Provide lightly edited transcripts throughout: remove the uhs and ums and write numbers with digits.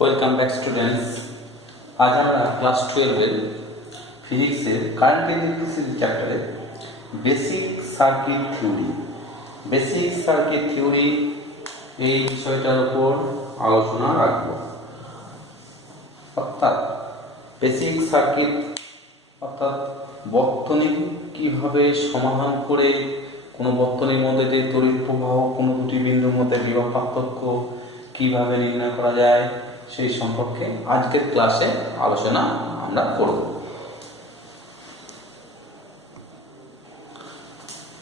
Welcome back students. আজ আমরা class 12-এর ফিজিক্সের কারেন্ট ইলেকট্রিসিটি চ্যাপ্টারে বেসিক সার্কিট থিওরি এই বিষয়টার উপর আলোচনা রাখব। অর্থাৎ বেসিক সার্কিট অর্থাৎ বর্তনী কীভাবে সমাধান করে কোনো বর্তনীর মধ্যে যে তড়িৎ প্রবাহ কোনো দুটি বিন্দুর মধ্যে বিভব পার্থক্য কীভাবে নির্ণয় করা যায় সেই সম্পর্কে আজকের ক্লাসে আলোচনা আমরা করব।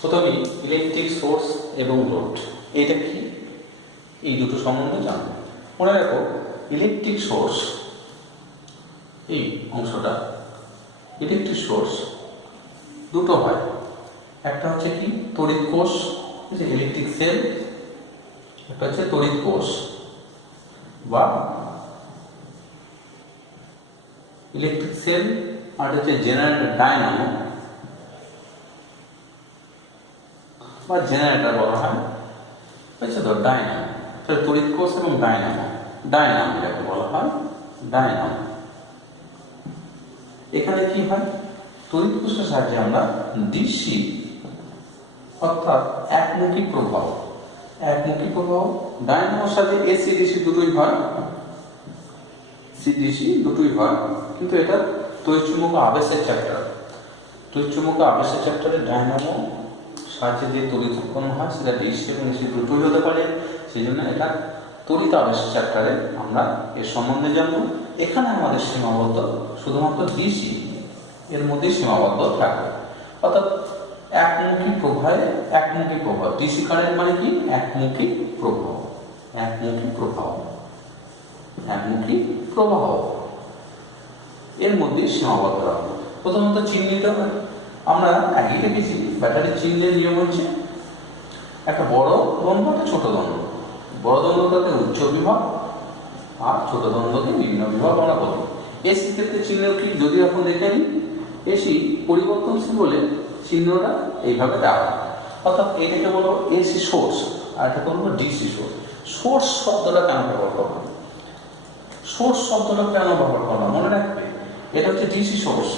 প্রথমে ইলেকট্রিক সোর্স এবং লোড এটা কি, এই দুটো সম্বন্ধে জানব। মনে রাখো, ইলেকট্রিক সোর্স এই অংশটা ইলেকট্রিক সোর্স দুটো হয়। একটা হচ্ছে কি তড়িৎ কোষ, ইলেকট্রিক সেল, একটা হচ্ছে তড়িৎ কোষ বা ইলেকট্রিক সেল, আর হচ্ছে জেনারেটর ডায়নামো বা জেনারেটর বলা হয়, বুঝছো তো? ডায়নামো, তড়িৎ কোষ এবং ডায়নামো যাকে বলা হয় ডায়নামো। এখানে কি হয়, তড়িৎ কোষের সাহায্যে আমরা ডিসি অর্থাৎ একমুখী প্রবাহ ডায়নামোর সাথে এসি ডিসি দুটোই হয়, সিডিসি দুটোই হয়, কিন্তু এটা তড়িৎচুম্বক আবেশের চ্যাপ্টারে ডায়নামো সাহায্যে যে তড়িৎ উৎপন্ন হয় সেটা ডিসি এবং এসি দুটোই হতে পারে। সেই জন্য এটা তড়িৎ আবেশের চ্যাপ্টারে আমরা এর সম্বন্ধে জানবো। এখানে আমাদের সীমাবদ্ধ শুধুমাত্র ডিসি এর মধ্যেই সীমাবদ্ধ থাকবে। অর্থাৎ একমুখী প্রবাহ ডিসি কারেন্ট মানে কি একমুখী প্রবাহ এর মধ্যে সীমাবদ্ধ রাখবো। প্রথমত চিহ্নিত আমরা একই লিখেছি, ব্যাটারির চিহ্নের নিয়ম হচ্ছে একটা বড় দ্বন্দ্ব একটা ছোট দ্বন্দ্ব। বড় দ্বন্দ্বটাকে উচ্চ বিভব আর ছোট দ্বন্দ্বকে নিম্ন বিভব আমরা বলি। এসি ক্ষেত্রে চিহ্ন কি যদি এখন দেখে নিই, এসি পরিবর্তনশীল বলে চিহ্নটা এইভাবে দেওয়া হয়। অর্থাৎ এটাকে বলবো এসি সোর্স আর এটাকে বলবো ডিসি সোর্স। সোর্স শব্দটা কেন ব্যবহার করবো, মনে রাখবে এটা হচ্ছে ডিসি সোর্স।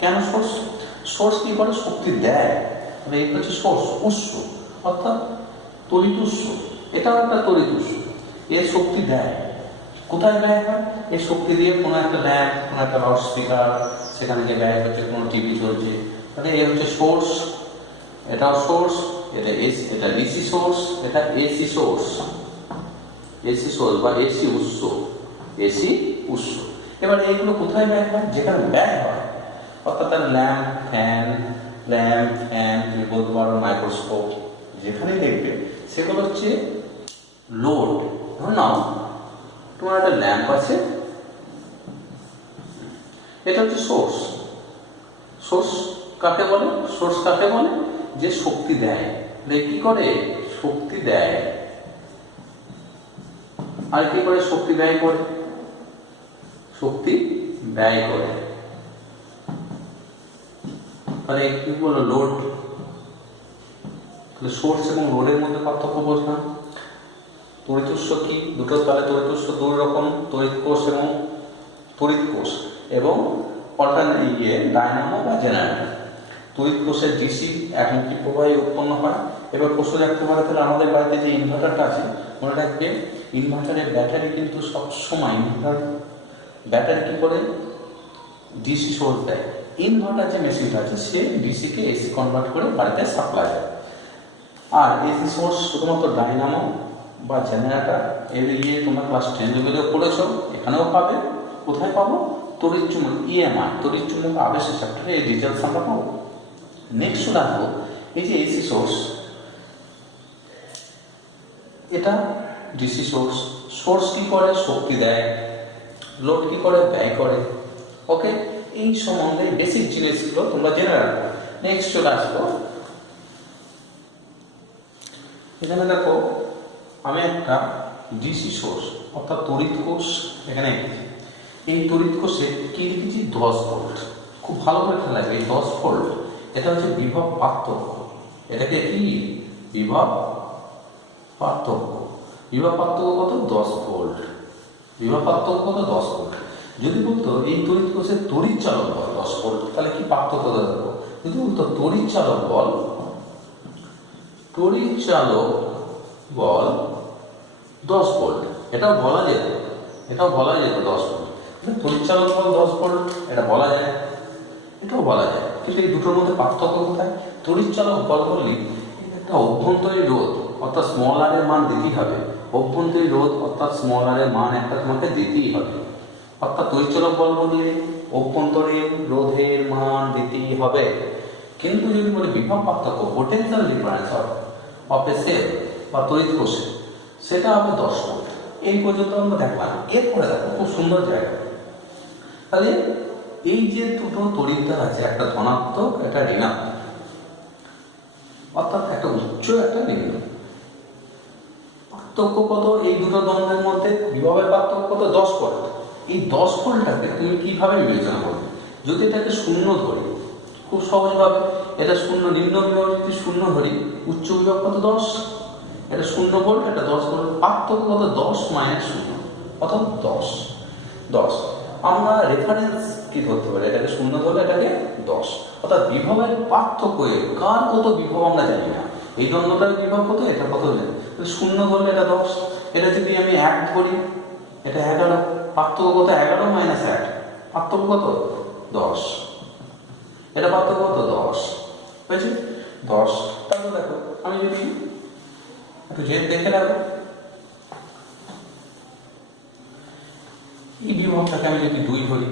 কেন সোর্স কি করে, শক্তি দেয়। এটা হচ্ছে সোর্স, উৎস অর্থাৎ তড়িৎ উৎস। এটাও একটা তড়িৎ উৎস, এর শক্তি দেয়। কোথায় ব্যয় হয়? এই শক্তি দিয়ে কোনো একটা ল্যাম্প, কোনো একটা লাউড স্পিকার, সেখানে যে ব্যয় হচ্ছে, কোনো টিভি চলছে, তাহলে এ হচ্ছে সোর্স। এটাও সোর্স, এটা ডিসি সোর্স, এটা এসি সোর্স বা এসি উৎস। এবার এইগুলো কোথায় ব্যয় হয়? যেখানে ব্যয় হয়, অর্থাৎ ল্যাম্প ফ্যান তুমি বলতে পারো মাইক্রোস্কোপ, যেখানেই দেখবে সেগুলো হচ্ছে লোড। ধরো নাও তোমার একটা ল্যাম্প আছে, এটা হচ্ছে সোর্স কাকে বলে? যে শক্তি দেয়। কি করে শক্তি দেয়, আর কি করে শক্তি ব্যয় করে? মানে কি বলো, লোড। সোর্স এবং লোডের মধ্যে পার্থক্য বোঝান। তড়িৎ উৎস কি, দুটো তাহলে তড়িৎ উৎস দুই রকম, তড়িৎ কোষ এবং ডায়নামো বা জেনারেটর। তড়িৎ কোষের ডিসি একমুখী প্রবাহে উৎপন্ন হয়। এবার কোষ রাখতে পারে, তাহলে আমাদের বাড়িতে যে ইনভার্টারটা আছে, মনে রাখবে ইনভার্টারের ব্যাটারি কিন্তু সবসময় ব্যাটারি কি করে ডিসি সোর্স দেয়। ইনভার্টার যে মেশিনটা আছে সে ডিসিকে এসি কনভার্ট করে বাড়িতে সাপ্লাই দেয়। আর এসি সোর্স শুধুমাত্র ডায়নামো বা জেনারেটর এর তোমরা ক্লাস 10 লেভেলেও পড়েছ, এখানেও পাবে। কোথায় পাবো? তড়িৎচুম্বক আবেশের চ্যাপ্টারে এই ডিটেলস আমরা পাবো। নেক্সট দেখো, এই যে এসি সোর্স, এটা ডিসি সোর্স কি করে? শক্তি দেয়। লোড কি করে? ব্যয় করে। ওকে, এই সম্বন্ধে বেসিক জিনিসগুলো তোমরা জেনে রাখো। নেক্সট চলে আসবো, এখানে দেখো আমি একটা ডিসি সোর্স অর্থাৎ তড়িৎ কোষ এখানে এঁকেছি। এই তড়িৎ কোষে কি লিখেছি? 10 ভোল্ট। খুব ভালো করে খেয়াল রাখবে, এই 10 ভোল্ট এটা হচ্ছে বিভব পার্থক্য। এটাকে কি বিভব পার্থক্য কত? 10 ভোল্ট। বিভব পার্থক্য কত 10 ভোল্ট। যদি বলতো এই তড়িৎ কোষের তড়িৎ চালক বল 10 ভোল্ট, তাহলে কি পার্থক্য দেখো। যদি বলতো তড়িৎ চালক বল 10 ভোল্ট, এটাও বলা যেত 10 ভোল্ট। তড়িৎ চালক বল 10 ভোল্ট, এটা বলা যায়, এটাও বলা যায়। কিন্তু এই দুটোর মধ্যে পার্থক্য কোথায়? তড়িৎ চালক বল বললি একটা অভ্যন্তরীণ রোধ অর্থাৎ স্মল আর এর মান দিতেই হবে। অভ্যন্তরীণ রোধ অর্থাৎ স্মল আর এর মান একটা তোমাকে দিতেই হবে। অর্থাৎ তড়িৎ চালক বল বললে অভ্যন্তরীণ রোধের মান দিতেই হবে। কিন্তু যদি বলি বিভব পার্থক্য potential difference of a cell বা তড়িৎ কোষে, সেটা হবে 10 ভোল্ট। এই পর্যন্ত আমরা দেখলাম। এরপরে দেখো খুব সুন্দর জায়গা। তাহলে এই যে দুটো তড়িৎদ্বার আছে, একটা ধনাত্মক একটা ঋণাত্মক, অর্থাৎ একটা উচ্চ একটা নিম্ন, পার্থক্য কত এই দুটো দ্বন্দ্বের মধ্যে? বিভবের পার্থক্য কত? 10 ভোল্ট। এই 10 ভোল্টটাকে তুমি কিভাবে বিবেচনা করবে? যদি এটাকে শূন্য ধরি, খুব সহজভাবে এটা শূন্য, নিম্ন বিভব যদি শূন্য ধরি, উচ্চ বিভব কত? 10। এটা 0 ভোল্ট, এটা 10 ভোল্ট, পার্থক্য কত? 10 মাইনাস 0 অর্থাৎ 10। আমরা রেফারেন্স কি ধরতে পারি? এটাকে 0 ধরলে এটাকে 10, অর্থাৎ বিভবের পার্থক্য কার কত বিভব আমরা জানি না। এই দ্বন্দ্বটার বিভব কত, এটা কত জানি। 0 ধরলে এটা 10, এটা যদি আমি 1 ধরি এটা 11, পার্থক্য কত? 11 মাইনাস 1, পার্থক্য কত? 10। এটা পার্থক্য কত? 10 হয়েছে 10। তাহলে দেখো আমি যদি একটু দেখে রাখবো, এই বিভবটাকে আমি যদি 2 ধরি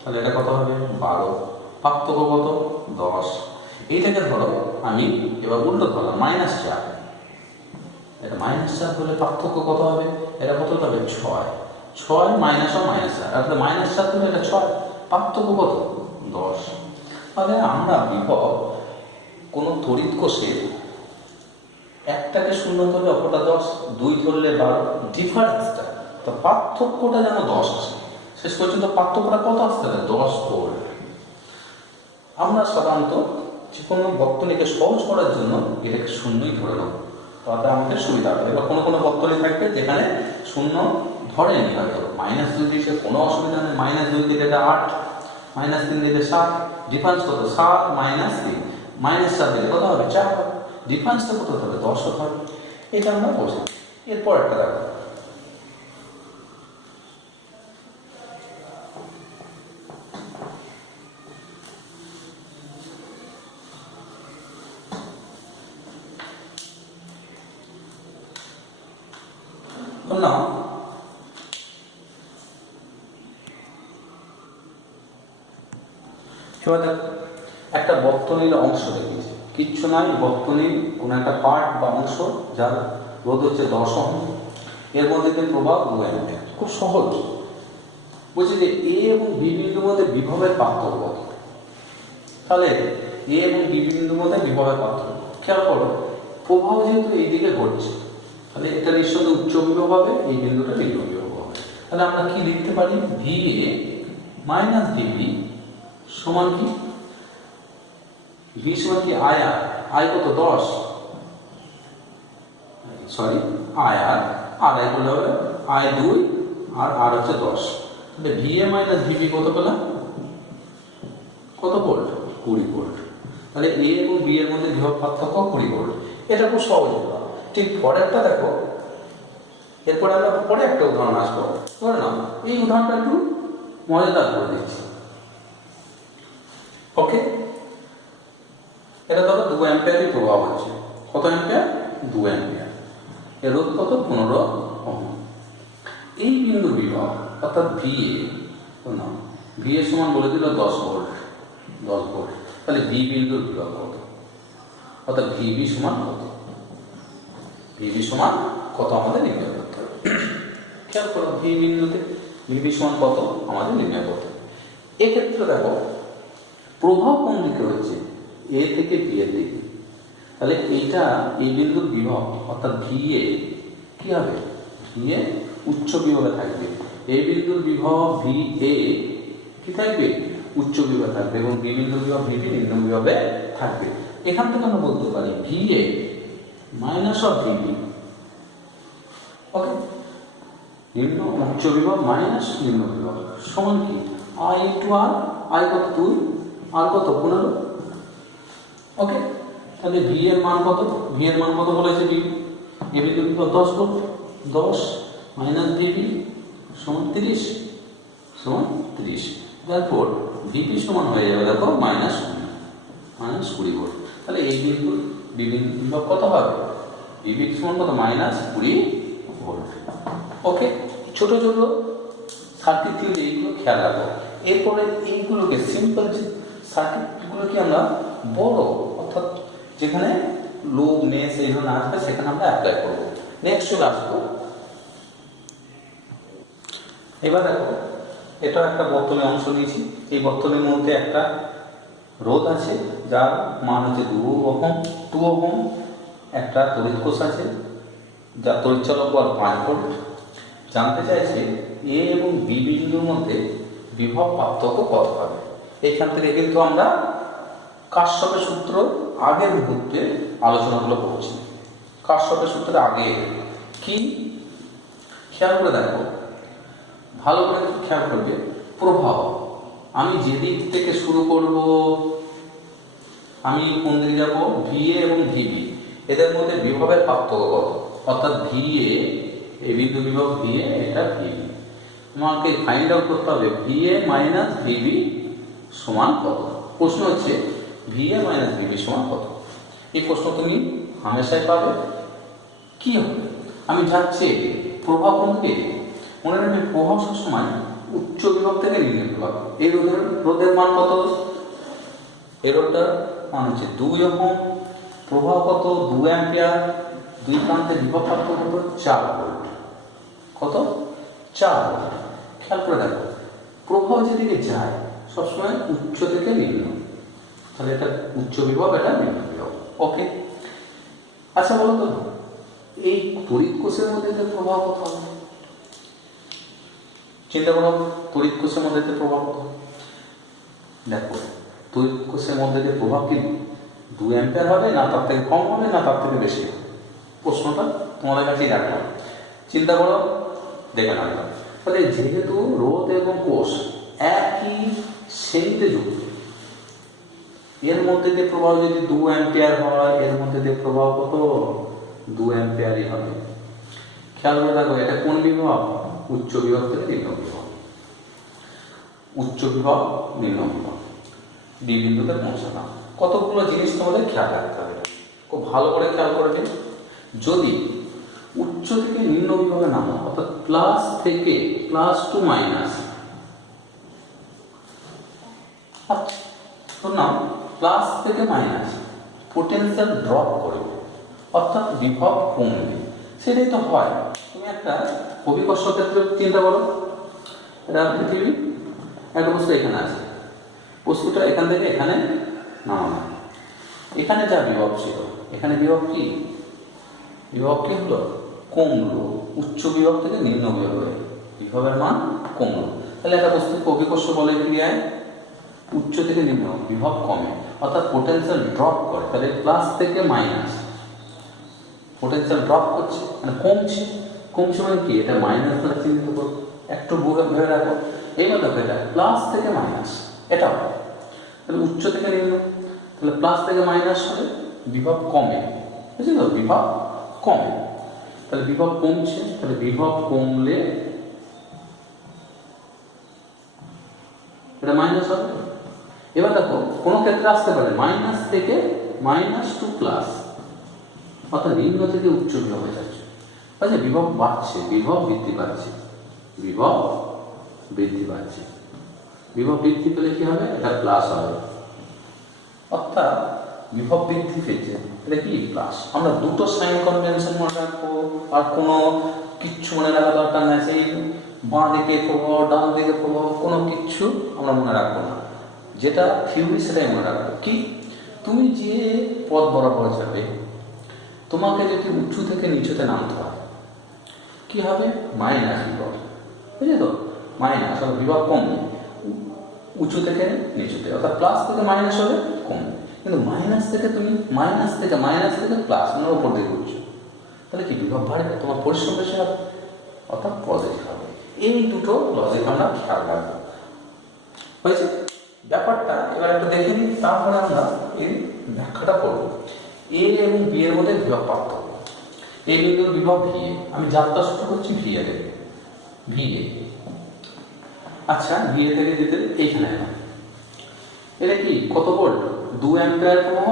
তাহলে এটা কত হবে? 12, পার্থক্য কত? 10। এইটাকে ধরো আমি এবার উল্টো ধরলাম -4, এটা -4 ধরলে পার্থক্য কত হবে? এটা কত হবে? 6 মাইনাস ও -4, তাহলে -4 ধরলে এটা 6, পার্থক্য কত? 10। তাহলে আমরা বিভব কোনো তড়িৎ কোষে একটাকে 0 ধরলে অপরটা 10, 2 ধরলে 12, ডিফারেন্সটা তো পার্থক্যটা যেন 10 আসে। শেষ পর্যন্ত পার্থক্যটা কত আসতে হবে? 10 ভোল্ট। আমরা সাধারণত যে কোনো বর্তনীকে সহজ করার জন্য এটাকে 0ই ধরে নেব, তাতে আমাদের সুবিধা হবে। এবার কোনো কোনো বর্তনী থাকবে যেখানে 0 ধরেনি, হয়তো -2 দিয়েছে, কোনো অসুবিধা নেই, -2 দিলে এটা 8, -3 দিলে 7, ডিফারেন্স কত? 7 মাইনাস 3, -4 দিলে কত হবে? 4 হবে। ডিফারেন্সটা কত হবে? 10 হবে। এটা আমরা বসে এরপর একটা দেখো, বললাম এবার দেখো একটা বর্তনীর অংশ দেখেছি, কিচ্ছু নয়, বর্তনীর কোনো একটা পার্ট বা অংশ যার রোধ হচ্ছে 10 ওহম, এর মধ্যে দিয়ে প্রভাব 2 অ্যাম্পিয়ার। খুব সহজ। বলছি যে এ এবং বি বিন্দুর মধ্যে বিভবের পার্থক্য কত? তাহলে এ এবং বি বিন্দুর মধ্যে বিভবের পার্থক্য খেয়াল করো। প্রভাব যেহেতু এইদিকে ঘটছে, তাহলে এটা নিঃসন্দেহে উচ্চ বিভব হবে, এই বিন্দুটা নিম্ন বিভব হবে। তাহলে আমরা কি লিখতে পারি? ভি এ মাইনাস ভিবি সমান কি? ভি সমান কি? আই আর, আই কত? 10, sorry I R, R I করলে হবে আই 2 আর আর হচ্ছে 10। তাহলে ভি এ মাইনাস ভিবি কত পেলাম? কত ভোল্ট? 20 ভোল্ট। তাহলে এ এবং বি এর মধ্যে বিভব পার্থক্য 20 ভোল্ট। এটা খুব সহজ। ঠিক পরেরটা দেখো, এরপরে আমরা পরে একটা উদাহরণ আসবো। ধরে নাও এই উদাহরণটা একটু মজাদার করে দিচ্ছি। ওকে, এটা ধরো 2 অ্যাম্পিয়ারই প্রভাব হচ্ছে। কত অ্যাম্পিয়ার? 2 অ্যাম্পিয়ার। এর রোধ কত? 15 ওহম। এই বিন্দু বিভব অর্থাৎ ভি এ, না ভি এ সমান বলে দিল 10 ভোল্ট, 10 ভোল্ট। তাহলে ভি বিন্দুর বিভব কত? অর্থাৎ ভিবি সমান কত? ভিবি সমান কত আমাদের নির্ণয় করতে হবে। খেয়াল করো, ভি বিন্দুতে ভিবি সমান কত আমাদের নির্ণয় করতে হবে। এক্ষেত্রে দেখো প্রভাব কোন দিকে হচ্ছে? এ থেকে বি এর দিকে। তাহলে এইটা এই বিন্দুর বিভব অর্থাৎ ভি এ কি হবে? ভি এ উচ্চ বিভবে থাকবে। এই বিন্দুর বিভব ভি এ কি থাকবে? উচ্চ বিভবে থাকবে, এবং বি বিন্দুর বিভব ভিবি নিম্ন বিভবে থাকবে। এখান থেকে আমরা বলতে পারি V A minus of VB. Okay, নিম্ন উচ্চ বিভব মাইনাস নিম্ন বিভব সমান কি আই ইন্টু আর, আই কত 2, আর কত 15। ওকে, তাহলে ভি এর মান কত, ভি এর মান কত বলেছে ভি, এ বিন্দু 10 ভোল্ট, 10 মাইনাস ভিভি সমান 30, সমান 30। তারপর ভিপি সমান হয়ে যাবে দেখো মাইনাস 20 ভোল্ট। তাহলে এই বিন্দু বিভব কত হবে, ভিভি সমান কত মাইনাস 20 ভোল্ট। ওকে, ছোট ছোট সার্কিট থিওরি এইগুলো খেয়াল রাখো। এরপরে এইগুলোকে সিম্পল যে সার্কিটগুলোকে আমরা বড় অর্থাৎ যেখানে লোড মেশ এই ধরনের আসবে সেখানে আমরা অ্যাপ্লাই করবো। নেক্সট চলে আসবো, এবার দেখো এটা একটা বর্তনীর অংশ নিয়েছি। এই বর্তনীর মধ্যে একটা রোধ আছে যার মান হচ্ছে 2 ওহম, একটা তড়িৎ কোষ আছে যার তড়িৎচালক বল 5 ভোল্ট। জানতে চাইছে এ এবং বি বিন্দুর মধ্যে বিভব পার্থক্য কত হবে। এইখান থেকে কিন্তু আমরা কার্শফের সূত্র আগের মুহূর্তে আলোচনাগুলো করছি। কার্শফের সূত্রের আগে কি খেয়াল করে দেখো, ভালো করে খেয়াল করবে। প্রভাব আমি যেদিক থেকে শুরু করব, আমি কোন দিকে যাব, ভিএ এবং ভিবি, এদের মধ্যে বিভবের পার্থক্য কত, অর্থাৎ ভিএ এই বিন্দু বিভব ভিএ, এটা ভিবি। তোমাকে ফাইন্ড আউট করতে হবে ভিএ মাইনাস ভিবি সমান কত। প্রশ্ন হচ্ছে ভিএ মাইনাস ভিবি সমান কত। এই প্রশ্ন তুমি হামেশাই পাবে। কি হবে, আমি যাচ্ছি প্রভাব কোনকে, মনে রাখবে প্রভাব সবসময় উচ্চ বিভব থেকে নিম্ন বিভব। এই রোধের মান কত, এই রোধটার মান হচ্ছে 2 ওহম, প্রভাব কত 2 অ্যাম্পিয়ার, দুই প্রান্তে বিভব পার্থক্য কত 4 ভোল্ট, কত 4 ভোল্ট। খেয়াল করে দেখো প্রভাব যেদিকে যায় সবসময় উচ্চ থেকে নিম্ন, তাহলে এটা উচ্চ বিভব, এটা নিম্ন বিভব। ওকে, আচ্ছা বলো তো এই তড়িৎ কোষের মধ্যে প্রভাব কত হবে, চিন্তা করো তড়িৎ কোষের মধ্যে প্রভাব কত। দেখো তড়িৎ কোষের মধ্যে প্রভাব কি 2 অ্যাম্পিয়ার হবে, না তার থেকে কম হবে, না তার থেকে বেশি হবে। প্রশ্নটা তোমাদের কাছেই রাখলাম, চিন্তা করো দেখে না। তাহলে যেহেতু রোধ এবং কোষ একই শ্রেণীতে যুক্ত, এর মধ্যে দিয়ে প্রভাব যদি 2 অ্যাম্পিয়ার হয়, এর মধ্যে দিয়ে প্রভাব কত 2 অ্যাম্পিয়ারই হবে। খেয়াল করে দেখো এটা কোন বিভব, উচ্চ বিভব থেকে নিম্ন বিভব, উচ্চ বিভব নিম্ন বিভব, ডি বিন্দুতে পৌঁছানো। কতগুলো জিনিস তোমাদের খেয়াল রাখতে হবে, খুব ভালো করে খেয়াল করবে। যদি উচ্চ থেকে নিম্ন বিভবে নামো, অর্থাৎ প্লাস থেকে প্লাস টু মাইনাস, তো নাম প্লাস থেকে মাইনাস পোটেনশিয়াল ড্রপ করবে, অর্থাৎ বিভব কমবে, সেটাই তো হয়। তুমি একটা অভিকর্ষ ক্ষেত্রে চিন্তা করো, এটা পৃথিবী, একটা বস্তু এখানে আছে, বস্তুটা এখান থেকে এখানে নামানো, এখানে যা বিভব ছিল এখানে বিভব কি, বিভব কি হলো কমলো, উচ্চ বিভব থেকে নিম্ন বিভবে বিভবের মান কমলো। তাহলে একটা বস্তুকে অভিকর্ষ বলে ক্রিয়ায় উচ্চ থেকে নিম্ন বিভব কমে, অর্থাৎ পোটেনশিয়াল ড্রপ করে। তাহলে প্লাস থেকে মাইনাস পোটেনশিয়াল ড্রপ করছে, মানে কমছে, কমছে মানে কি, এটা মাইনাস দ্বারা চিহ্নিত করো, একটু ভেবে রাখো। এইবার দেখো এটা প্লাস থেকে মাইনাস, এটাও তাহলে উচ্চ থেকে নিম্ন, তাহলে প্লাস থেকে মাইনাস হলে বিভব কমে, বুঝলি তো, বিভব কমে, তাহলে বিভব কমছে, তাহলে বিভব কমলে এটা মাইনাস হবে। এবার দেখো কোনো ক্ষেত্রে আসতে পারে মাইনাস থেকে মাইনাস টু প্লাস, অর্থাৎ নিম্ন থেকে উচ্চ বিভব হয়ে যাচ্ছে, আচ্ছা বিভব বাড়ছে, বিভব বৃদ্ধি পাচ্ছে, বিভব বৃদ্ধি পাচ্ছে, বিভব বৃদ্ধি পেলে কি হবে, এটা প্লাস হবে, অর্থাৎ বিভব বৃদ্ধি পেয়েছে, এটা কি প্লাস। আমরা দুটো সাইন কনভেনশন মনে রাখবো, আর কোনো কিচ্ছু মনে রাখা দরকার নাই, সেই বাঁ দিকে প্রভাব ডান দিকে প্রভাব কোনো কিচ্ছু আমরা মনে রাখবো না, যেটা থিওরি সেটাই মনে রাখবো। কি, তুমি যে পথ বরাবর যাবে তোমাকে যদি উঁচু থেকে নিচুতে নামতে হয় কি হবে, মাইনাস বিভব, বুঝলি তো, মাইনাস বিভব কমবে উঁচু থেকে নিচুতে, অর্থাৎ প্লাস থেকে মাইনাস হবে কমবে, কিন্তু মাইনাস থেকে তুমি মাইনাস থেকে প্লাস মানে উপর দিকে উঠছো, তাহলে কি বিভব বাড়বে, তোমার পরিশ্রম বেশি হবে। অর্থাৎ পজিটিভ হবে। এই দুটো লজিক আমরা খেয়াল রাখবো। হয়েছে ব্যাপারটা। এবার একটা দেখে নিই, তারপরে আমরা এই ব্যাখ্যাটা করবো। এ এবং বি এর মধ্যে বিভব পার্থক্য। এ বিন্দুর বিভব ভি এ, আমি যাত্রা শুরু করছি ভি এ থেকে, ভি এ। আচ্ছা, ভি এ থেকে যেতে এইখানে এলাম, এটা কি কত ভোল্ট? 2 অ্যাম্পিয়ার প্রবাহ,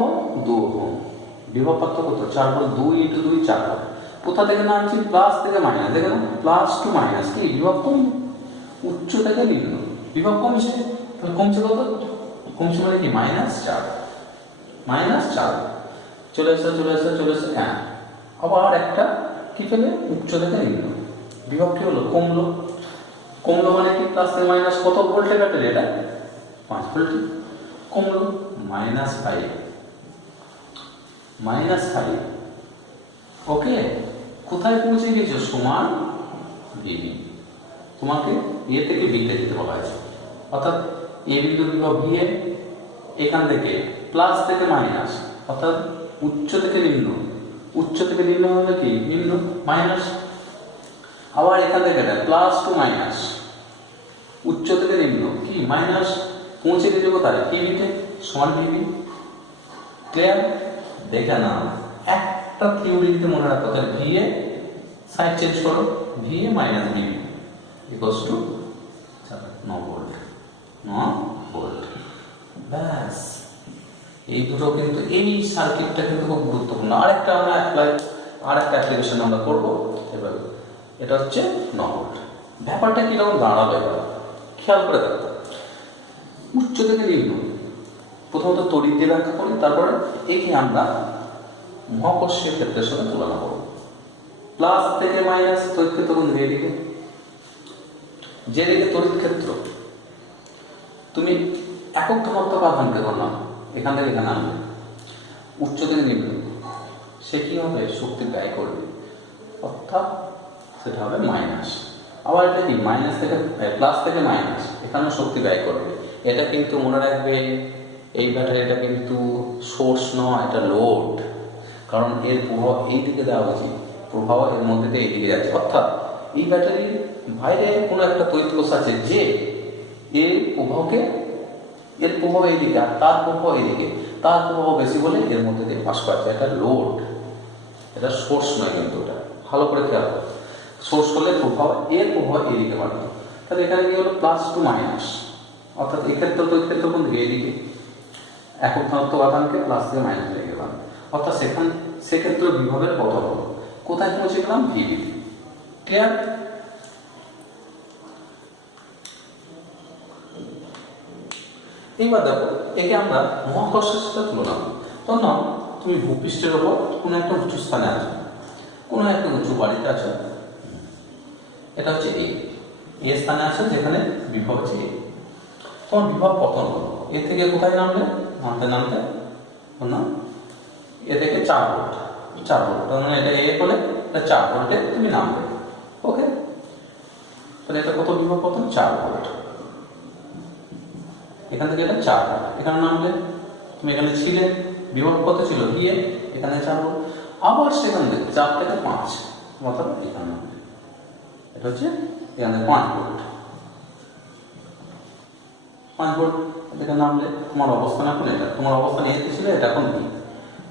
2 ওহম। বিভব পার্থক্য কত? 4 ভোল্ট। 2 × 2 4 ভোল্ট। কোথা থেকে নামছি? প্লাস থেকে মাইনাস। দেখে না, প্লাস টু মাইনাস কি বিভব কম, উচ্চ থেকে নিম্ন বিভব কমছে। তাহলে কমছে কত? কমছে মানে কি -4, -4 চলে এসে চলে এসে চলে এসে, হ্যাঁ আবার একটা কি পেলে? উচ্চ থেকে নিম্ন বিভব কি হলো? কমলো। কমলো মানে কি প্লাস থেকে মাইনাস কত ভোল্টে কাটলে? এটা 5 ভোল্ট কমলো। -5, -5। ওকে, কোথায় পৌঁছে গেছো? সমান বিবি। তোমাকে এ থেকে বিতে যেতে বলা হয়েছে, অর্থাৎ এ বিন্দুর বিভব ভি এ, এখান থেকে প্লাস থেকে মাইনাস, অর্থাৎ উচ্চ থেকে নিম্ন। উচ্চ থেকে নিম্ন হলে কি? নিম্ন, মাইনাস। আবার এখান থেকে এটা প্লাস টু মাইনাস, উচ্চ থেকে নিম্ন কি মাইনাস। পৌঁছে গেছে কোথায়? বিবিতে, সমান বিবি। ক্লিয়ার? দেখে না, একটা থিওরিতে মনে রাখো, তাহলে ভি এ সাইড চেঞ্জ করো, V A minus Bibi equals to 9 volt, 9 volt. ব্যাস, এই দুটো কিন্তু, এই সার্কিটটা কিন্তু খুব গুরুত্বপূর্ণ। আরেকটা আমরা আরেকটা অ্যাপ্লিকেশন আমরা করবো এবার। এটা হচ্ছে 9 ভোল্ট। ব্যাপারটা কিরকম দাঁড়াবে এবার খেয়াল করে দেখো। উচ্চ থেকে নিম্ন, প্রথমত তড়িৎ দিয়ে ব্যাখ্যা করি, তারপরে একে আমরা মহাকর্ষীয় ক্ষেত্রের সাথে তুলনা করব। প্লাস থেকে মাইনাস তড়িৎ ক্ষেত্র কোন দিকে? যেদিকে তড়িৎ ক্ষেত্র, তুমি একক ধনাত্মক আধানকে ধরলাম, এখান থেকে এখানে আনবে, উচ্চ থেকে নিম্ন, সে কি হবে? শক্তি ব্যয় করবে, অর্থাৎ সেটা হবে মাইনাস। আবার এটা কি? মাইনাস থেকে প্লাস থেকে মাইনাস, এখানে শক্তি ব্যয় করবে। এটা কিন্তু মনে রাখবে, এই ব্যাটারিটা কিন্তু সোর্স নয়, এটা লোড। কারণ এর প্রভাব এই দিকে দেওয়া উচিত, প্রভাব এর মধ্যে দিয়ে এইদিকে যাচ্ছে। অর্থাৎ এই ব্যাটারির বাইরে কোনো একটা তড়িৎ কোষ আছে, যে এর প্রভাব এইদিকে, আর তার প্রভাব এইদিকে, তার প্রভাব বেশি বলে এর মধ্যে দিয়ে পাস করছে। এটা লোড, এটা সোর্স নয়। কিন্তু এটা ভালো করে খেয়াল করো, সোর্স হলে এর প্রভাব এইদিকে বাড়বে। তাহলে এখানে কি হলো? প্লাস টু মাইনাস, অর্থাৎ এক্ষেত্রে তড়িৎ ক্ষেত্র কোন দিকে? এইদিকে। একক ধনাত্মক আধানকে প্লাস থেকে মাইনাস হয়ে গেলাম, অর্থাৎ সেক্ষেত্রে বিভবের কত হলো? কোথায় পৌঁছে গেলাম? ভিবি। ক্লিয়ার? এইবার দেখো, একে আমরা মহাকর্ষের সাথে তুলনা করি। তখন তুমি ভূপৃষ্ঠের ওপর কোনো একটা উঁচু স্থানে আছো, কোনো একটা উঁচু বাড়িতে আছো, এটা হচ্ছে এ স্থানে আছে, যেখানে বিভব আছে এ। তোমার বিভব পতন হলো, এ থেকে কোথায় নামলে? নামতে নামতে না, এ থেকে 4 ভোল্ট, 4 ভোল্ট, তার মানে এটা এ হলে এটা 4 ভোল্টে তুমি নামবে। ওকে, তাহলে এটা কত বিভব পতন? 4 ভোল্ট। এখান থেকে এটা 4 ভোল্ট, এখানে নামলে তুমি এখানে ছিলে, বিভব কত ছিল? দিয়ে এখানে 4 ভোল্ট। আবার সেখান থেকে 4 থেকে 5, অর্থাৎ এখানে নামবে, এটা হচ্ছে এখানে 5 ভোল্ট। 5 ভোল্ট এখানে নামলে তোমার অবস্থান এখন এটা, তোমার অবস্থান এতে ছিল, এটা এখন ভি।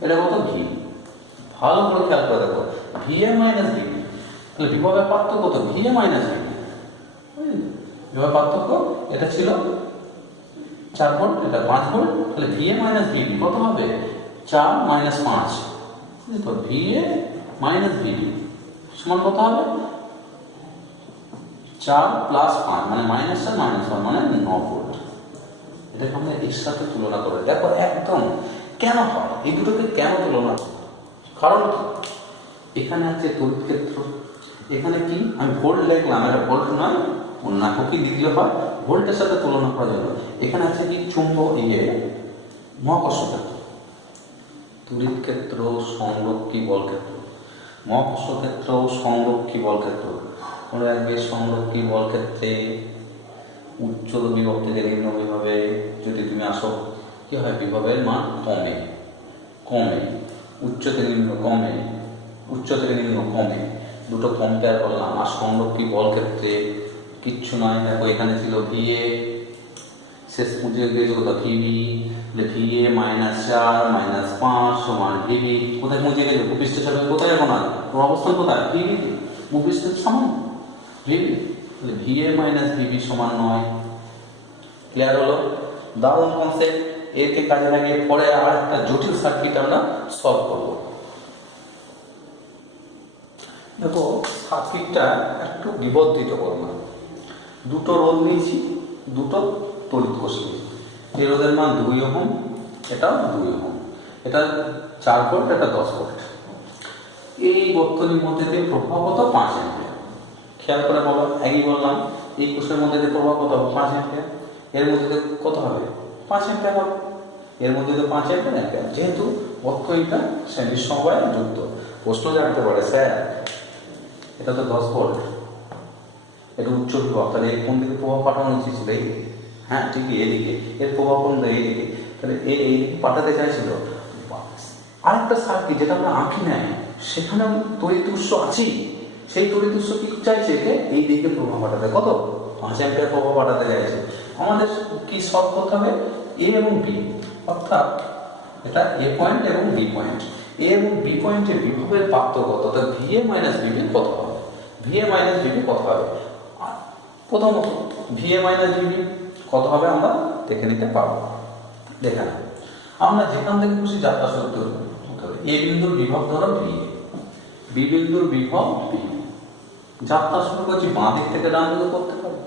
এটা কত? ভি। ভালো করে খেয়াল করে দেখো, ভি এ মাইনাস ভিবি। তাহলে বিভবের পার্থক্য কত? V A minus VB. বিভবের পার্থক্য এটা ছিল 4 ভোল্ট, এটা 5 ভোল্ট। তাহলে ভি এ মাইনাস ভিবি কত হবে? 4 মাইনাস 5, তো ভি এ মাইনাস ভিবি সমান কত হবে? 4 প্লাস 5 মানে -4 -1 মানে 9 ভোল্ট। এটাকে আমরা এর সাথে তুলনা করে দেখো একদম কেন হয়, এই দুটোকে কেন তুলনা? কারণ কি? এখানে আছে তড়িৎ ক্ষেত্র, এখানে কি আমি ভোল্ট লিখলাম, এটা ভোল্ট নয়, অন্য কি দিলে হয় ভোল্টের সাথে তুলনা করার জন্য। এখানে আছে কি? চুম্বক, মহাকর্ষ ক্ষেত্র, তড়িৎ ক্ষেত্র, সংরক্ষী বল ক্ষেত্র, মহাকর্ষ ক্ষেত্র, সংরক্ষী বল ক্ষেত্র। মনে রাখবে, সংরক্ষী বল ক্ষেত্রে উচ্চ বিভব থেকে নিম্ন বিভবে যদি তুমি আসো, কি হয়? বিভবের মান কমে কমে, উচ্চ থেকে নিম্ন কমে, উচ্চ থেকে নিম্ন কমে। দুটো কম্পেয়ার করলাম। আর সংরক্ষী বল ক্ষেত্রে কিচ্ছু নয়, দেখো এখানে ছিল ভিএ, শেষ পুঁজে গিয়েছে কোথাও ভিবি, ভিএ -4 - 5 সমান ভিবি। কোথায় পৌঁছে গেছে? ভূপৃষ্ঠের সাথে কোথায় এখন আর ওর অবস্থান কোথায়? ভিবি, ভূপৃষ্ঠের সমান ভিবি, তাহলে ভিএ - ভিবি সমান 9। ক্লিয়ার হলো? দারুণ কনসেপ্ট। একে কাজে লাগিয়ে পরে আর একটা জটিল সার্কিট আমরা সলভ করব। দেখো সার্কিটটা একটু বিবর্ধিত করলাম। দুটো রোধ নিয়েছি, দুটো তড়িৎ কোষ নিয়েছি। এই রোধের মান 2 ওহম, এটাও 2 ওহম, এটা 4 ভোল্ট, এটা 10 ভোল্ট। এই বর্তনীর মধ্যে দিয়ে প্রবাহ কত? 5 অ্যাম্পিয়ার। খেয়াল করে বলো, একই বললাম এই কোষের মধ্যে দিয়ে প্রবাহ কত হবে? 5 অ্যাম্পিয়ার। এর মধ্যে দিয়ে কত হবে? 5 অ্যাম্পিয়ার হবে। এর মধ্যে দিয়ে 5 অ্যাম্পিয়ার। যেহেতু বর্তনীটা শ্রেণীর সমবায়ে যুক্ত, প্রশ্ন জানতে পারে স্যার এটা তো 10 ভোল্ট, এটা উচ্চ বিভব, তাহলে এর কোন দিকে প্রভাব পাঠানো উচিত ছিল? এই, হ্যাঁ ঠিকই এদিকে। এর প্রভাব কোন এইদিকে, তাহলে এই পাঠাতে চাইছিল। আরেকটা সার্কিট যেটা আমরা আঁকি নাই, সেখানে তড়িৎ উৎস আছে, সেই তড়িৎ উৎস কি চাইছে? একে এই দিকে প্রভাব পাঠাতে, কত? 5 অ্যাম্পিয়ার প্রভাব পাঠাতে চাইছে। আমাদের কি সলভ করতে হবে? এ এবং বি, অর্থাৎ এটা এ পয়েন্ট এবং বি পয়েন্ট। এ এবং বি পয়েন্টের বিভবের পার্থক্য কত? অর্থাৎ ভিএ - ভিবি কত হবে? ভিএ - ভিবি কত হবে? প্রথমত ভিএ - ভিবি কত হবে আমরা দেখে নিতে পারবো। দেখে না, আমরা যেখান থেকে খুশি যাত্রা শুরু করব। এ বিন্দুর বিভব ধরো ভিএ, বি বিন্দুর বিভব বি। যাত্রা শুরু করছি বাঁ দিক থেকে ডান দিকে করতে পারি,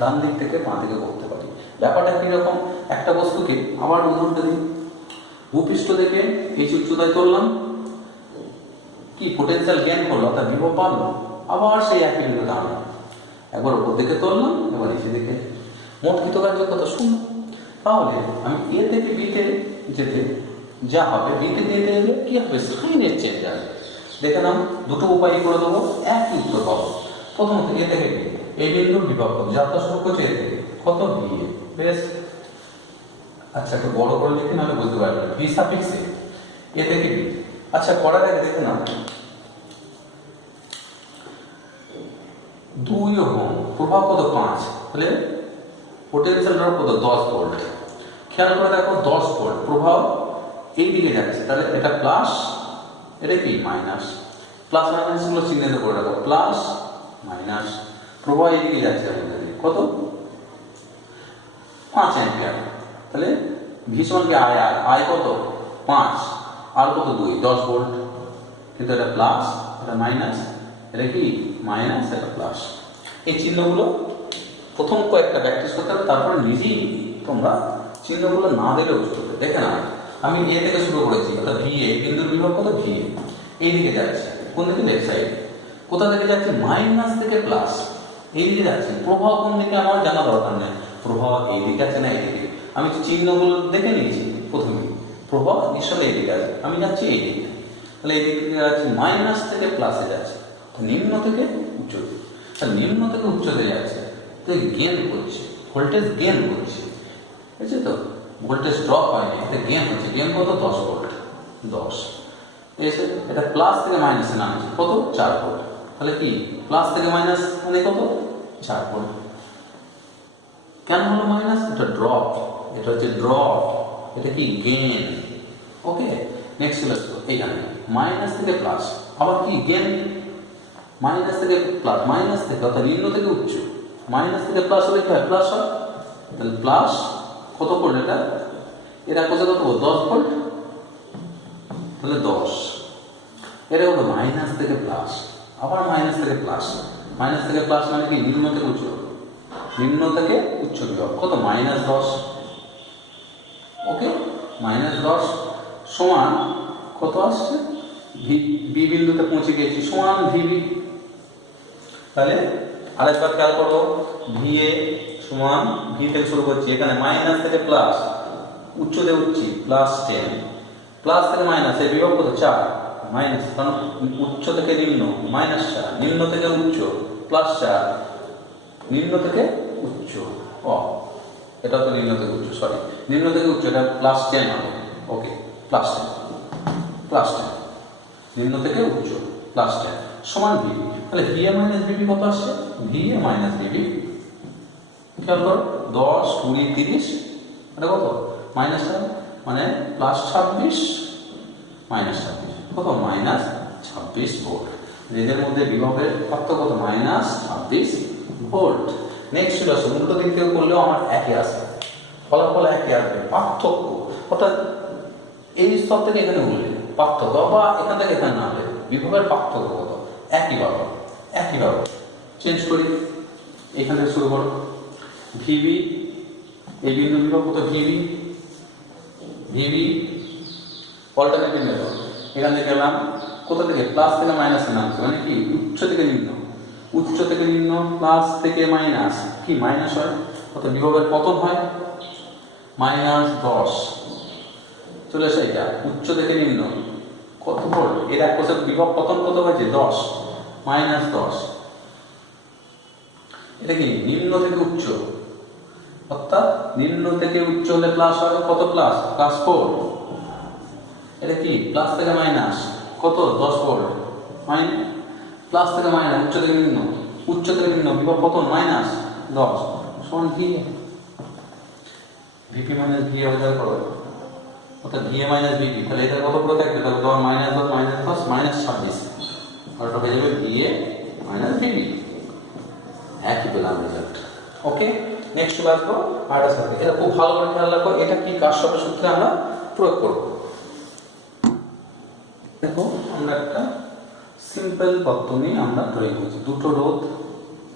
ডান দিক থেকে বাঁ দিকে করতে পারি। ব্যাপারটা কিরকম? একটা বস্তুকে আবার উদাহরণটা দিই। ভূপৃষ্ঠ থেকে এই উচ্চতায় তুললাম, কি পোটেনশিয়াল গেইন করলো, অর্থাৎ বিভব বাড়লো। আবার সেই একই বিন্দুতে আনলাম, একবার উপর দিকে তুললাম, এবার নিচে দিকে। মোট কৃতকার্য কত? 0। তাহলে আমি এ থেকে বিতে যেতে যা হবে, বিতে যেতে গেলে কি হবে? সাইনের চেঞ্জ আসবে। দেখে নাও, দুটো উপায় করে দেবো, একই উত্তর পাবো। প্রথমত এ থেকে বি, এই বিন্দুর বিভব কত? যাত্রা শুরু করছে এ থেকে, কত? ভিএ। বেশ, আচ্ছা একটু বড় করে লিখে নাহলে বুঝতে পারবেন। ভি সাফিক্স এ থেকে বি। আচ্ছা করার আগে দেখে নাও, 2 ওহম, প্রভাব কত? 5, তাহলে পোটেনশিয়াল ড্রপ কত? 10 ভোল্ট। খেয়াল করে দেখো 10 ভোল্ট, প্রভাব এই দিকে যাচ্ছে, তাহলে এটা প্লাস, এটা কি মাইনাস। প্লাস মাইনাস গুলো চিহ্নিত করে রাখো, প্লাস মাইনাস। প্রবাহ এই দিকে যাচ্ছে, কত? 5 অ্যাম্পিয়ার। তাহলে ভি সমান কি আই, আই কত? 5, আর কত? 2, 10 ভোল্ট। কিন্তু এটা প্লাস, এটা মাইনাস, এটা কি মাইনাস, এটা প্লাস। এই চিহ্নগুলো প্রথম কয়েকটা প্র্যাকটিস করতে হবে, তারপরে নিজেই তোমরা চিহ্নগুলো না দিলেও চলবে। দেখে না, আমি এ থেকে শুরু করেছি, অর্থাৎ ভিএ, বিন্দুর বিভব কত? ভিএ। এই দিকে যাচ্ছে, কোন দিকে? Left side. কোথা থেকে যাচ্ছে? মাইনাস থেকে প্লাস, এই দিকে যাচ্ছে। প্রভাব কোন দিকে আমার জানা দরকার নেই, প্রভাব এই দিকে আছে না এই দিকে। আমি চিহ্নগুলো দেখে নিয়েছি প্রথমে, প্রভাব নিশ্চয়ই এই দিকে আছে, আমি যাচ্ছি এই দিকে। তাহলে এই দিক থেকে যাচ্ছে, মাইনাস থেকে প্লাসে যাচ্ছে, নিম্ন থেকে উচ্চতে। নিম্ন থেকে উচ্চতে যাচ্ছে, তো গেন করছে, ভোল্টেজ গেন করছে, বুঝছে তো? ভোল্টেজ ড্রপ হয়নি, এটা গেন হচ্ছে। গেন কত? 10 ভোল্ট। 10 এসে এটা প্লাস থেকে মাইনাসে নামছে, কত? 4 ভোল্ট। তাহলে কি প্লাস থেকে মাইনাস মানে কত? 4 ভোল্ট। কেন হলো মাইনাস? এটা ড্রপ, এটা হচ্ছে ড্রপ, এটা কি গেন। ওকে, নেক্সট চলে আসতো এইখানে মাইনাস থেকে প্লাস, আবার কি গেন। মাইনাস থেকে প্লাস, মাইনাস থেকে অর্থাৎ নিম্ন থেকে উচ্চ, মাইনাস থেকে প্লাস হলে কি হয়? প্লাস হয়। তাহলে প্লাস কত ভোল্ট? এটা এর আকর্ষে কত? 10 ভোল্ট। তাহলে 10, এটা কত? মাইনাস থেকে প্লাস, আবার মাইনাস থেকে প্লাস। মাইনাস থেকে প্লাস মানে কি? নিম্ন থেকে উচ্চ, নিম্ন থেকে উচ্চ বিভব কত? -10। ওকে, -10 সমান কত আসছে? বি বিন্দুতে পৌঁছে গিয়েছি, সমান ভিবি। তাহলে আরেকবার খেয়াল করো, ভিএ সমান, ভি থেকে শুরু করছি, এখানে মাইনাস থেকে প্লাস, উচ্চ থেকে উচ্চি, +10, প্লাস থেকে মাইনাস, এর বিভব কত? 4, মাইনাস, কারণ উচ্চ থেকে নিম্ন, -4, নিম্ন থেকে উচ্চ, +4, নিম্ন থেকে উচ্চ। এটা তো নিম্ন থেকে উচ্চ, সরি, নিম্ন থেকে উচ্চ, এটা +10 হবে। ওকে, +10, নিম্ন থেকে উচ্চ, +10। সমান ভিবি। তাহলে ভিএ মাইনাস ভিবি কত আসছে? ভিএ মাইনাস ভিবি, খেয়াল করো 10 20 30, এটা কত মাইনাস, মানে প্লাস 26 মাইনাস 26 কত মাইনাস 26 ভোল্ট। এদের মধ্যে বিভবের পার্থক্য কত? Minus 26 volt. নেক্সট চলে আসো, উল্টো দিক থেকে করলেও আমার একই আসে, ফলাফল একই আসবে। পার্থক্য অর্থাৎ এই স্তর থেকে এখানে উঠলে পার্থক্য, বা এখান থেকে এখানে না হলে বিভবের পার্থক্য কত? একইভাবে চেঞ্জ করি। এখান থেকে শুরু করো, ভিবি এই বিন্দু বিভব কত? VB alternative method. এখান থেকে গেলাম কোথা থেকে? প্লাস থেকে মাইনাসে নামছে, মানে কি উচ্চ থেকে নিম্ন, প্লাস থেকে মাইনাস, কি মাইনাস হয় কত? বিভবের পতন হয় -10। চলে আসে এটা উচ্চ থেকে নিম্ন কত ভোল্ট? এর এক কোষের বিভব পতন কত হয়েছে? 10 -10। এটা কি নিম্ন থেকে উচ্চ, অর্থাৎ নিম্ন থেকে উচ্চ হলে প্লাস হয় কত? +4। এটা কি প্লাস থেকে মাইনাস কত? 10 ভোল্ট, প্লাস থেকে মাইনাস উচ্চ থেকে নিম্ন বিভব পতন -10 সমান ভিপি মাইনাস ভি অবদান করো, অর্থাৎ ভিএ মাইনাস ভিপি। তাহলে এটা কত করে থাকবে? তাহলে তোমার -10 -26 আর এটা হয়ে যাবে ভিএ মাইনাস ভিপি। একই পেলাম রেজাল্ট। ওকে, নেক্সট চলে আসবো আরেকটা সার্কিট। এটা খুব ভালো করে খেয়াল রাখো, এটা কি কারশফের সূত্রে আমরা প্রয়োগ করব। দেখো আমরা একটা সিম্পল বর্তনী আমরা তৈরি করছি। দুটো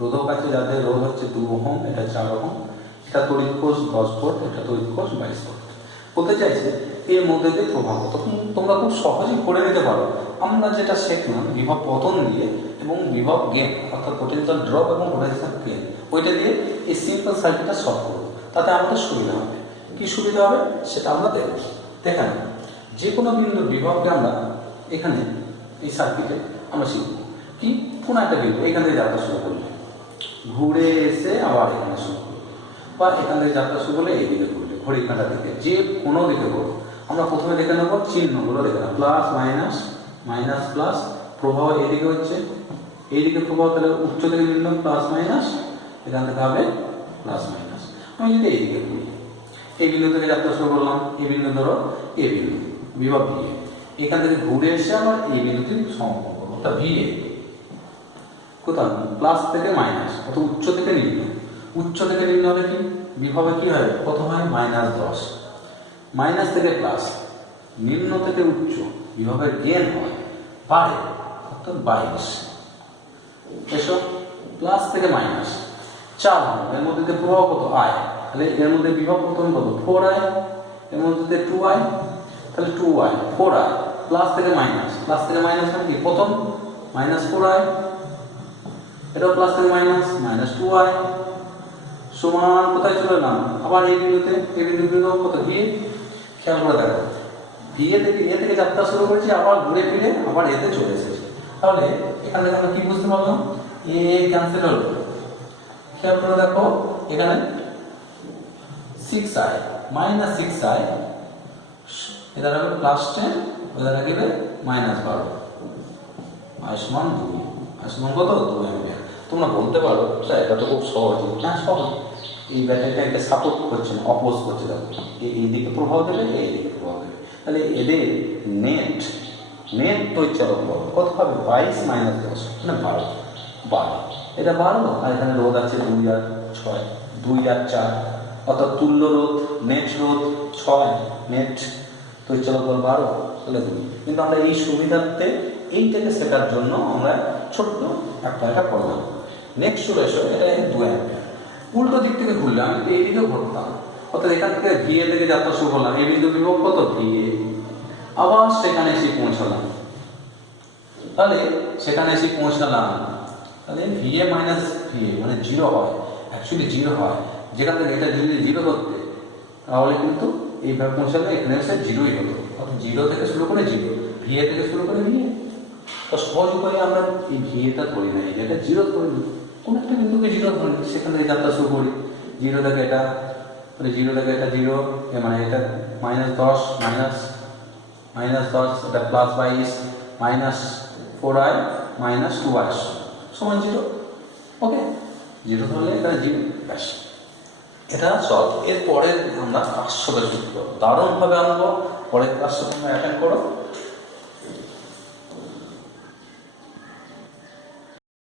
রোধক আছে, যাদের রোধ হচ্ছে 2 ওহম, এটা 4 ওহম, এটা তড়িৎ কোষ 10 ভোল্ট, এটা তড়িৎ কোষ 22 ভোল্ট। বলতে চাইছে এর মধ্যে দিয়ে প্রভাব, তখন তোমরা খুব সহজেই করে নিতে পারো। আমরা যেটা শিখলাম বিভব পতন দিয়ে এবং বিভব গেন, অর্থাৎ পোটেনশিয়াল ড্রপ এবং পোটেনশিয়াল গেন, ওইটা দিয়ে এই সিম্পল সার্কিটটা সলভ করবো। তাতে আমাদের সুবিধা হবে। কি সুবিধা হবে সেটা আমরা দেখব। দেখেন যে কোনো বিন্দুর বিভবকে আমরা এখানে এই সার্কিটে আমরা শিখব কি, কোনো একটা বিন্দু এখান থেকে যাত্রা শুরু করলে ঘুরে এসে আবার এখানে শুরু করবে, বা এখান থেকে যাত্রা শুরু করলে এই দিকে ঘুরলে, ঘড়ি কাঁটা দিকে, যে কোনো দিকে করবো। আমরা প্রথমে দেখে নেবো চিহ্নগুলো, দেখে নেব প্লাস মাইনাস প্লাস, প্রবাহ এদিকে হচ্ছে, এইদিকে প্রবাহ, তাহলে উচ্চ থেকে নিম্ন প্লাস মাইনাস, এখান থেকে হবে প্লাস মাইনাস। আমি যদি এইদিকে করি, এই বিন্দু থেকে যাত্রা শুরু করলাম, এই বিন্দু ধরো এ বিন্দু বিভব ভিএ, এখান থেকে ঘুরে এসে আবার এই বিন্দুতে সমাপন করবো, অর্থাৎ ভিএ কোথাও প্লাস থেকে মাইনাস, অর্থাৎ উচ্চ থেকে নিম্ন। উচ্চ থেকে নিম্ন হলে কি বিভবে কি হয়? প্রথম হয় -10, মাইনাস থেকে প্লাস, নিম্ন থেকে উচ্চ বিভবের গেন হয় বাড়ে, অর্থাৎ 22। এসব প্লাস থেকে মাইনাস 4 হয়, এর মধ্যে প্রভাব কত? আয়, তাহলে এর মধ্যে বিভব প্রথমে কত? 4i, এর মধ্যে 2i, তাহলে 2i 4i, প্লাস থেকে মাইনাস মানে কি প্রথম -4i, এটাও প্লাস থেকে মাইনাস -2i, সমান কোথায় চলে এলাম? আবার এই বিন্দুতে, এই বিন্দু কত? ভিএ। খেয়াল করে দেখো, ভিএ থেকে এ থেকে যাত্রা শুরু করেছি, আবার ঘুরে ফিরে আবার এতে চলে এসেছে। তাহলে এখান থেকে আমরা কি বুঝতে পারলাম? এ ক্যান্সেল হলো। খেয়াল করে দেখো এখানে 6i -6i, এটা হবে +10, এটা হবে -12, আয়ুষ্মান 2, আয়ুষ্মান কত? 2 অ্যাম্পিয়ার। তোমরা বলতে পারো স্যার এটা তো খুব সহজ। না সহজ, এই ব্যাটারিটা এটা সাপোর্ট করছে না, অপোজ করছে। দেখো এইদিকে প্রভাব দেবে, এইদিকে প্রভাব দেবে, তাহলে এদের নেট তৈচালক বল কত হবে? 22 - 10 মানে 12। এটা 12, আর এখানে রোধ আছে 2 আর 6, 2 আর 4, অর্থাৎ তুল্য রোধ, নেট রোধ 6, নেট তৈচালক বল 12, তাহলে 2। কিন্তু আমরা এই সুবিধার্থে এইটাকে শেখার জন্য আমরা ছোট্ট একটা করলাম। নেক্সট চলে এসো, এটা 2 অ্যাম্পিয়ার। উল্টো দিক থেকে ঘুরলে আমি তো এইদিকে ঘুরতাম, অর্থাৎ এখান থেকে ভিএ থেকে যাত্রা শুরু করলাম, এই বিন্দু বিভব কত? ভিএ, আবার সেখানে এসে পৌঁছালাম, তাহলে তাহলে ভিএ মাইনাস ভিএ মানে 0 হয়, অ্যাকচুয়ালি 0 হয়। যেখান থেকে এটা যদি 0 করতে, তাহলে কিন্তু এইভাবে পৌঁছালে এখানে এসে 0ই হলো, অর্থাৎ 0 থেকে শুরু করে 0, ভিএ থেকে শুরু করে ভিএ। তো সহজ উপায়ে আমরা এই ভিএটা ধরি না, এটা 0 ধরি না, কোনো একটা বিন্দুকে 0 ধরি, সেখান থেকে যাত্রা শুরু করি। 0 থেকে এটা, মানে 0 থেকে এটা 0, মানে এটা -10 -10, এটা +22 -4i মাইনাস 2r সমান 0। ওকে, 0 ধরলে এটা 0, ব্যাস। এটা সলভ। এরপরে আমরা কার সাথে যুক্ত দারুণভাবে আনবো। পরের ক্লাসে তোমরা অ্যাটেন্ড করো।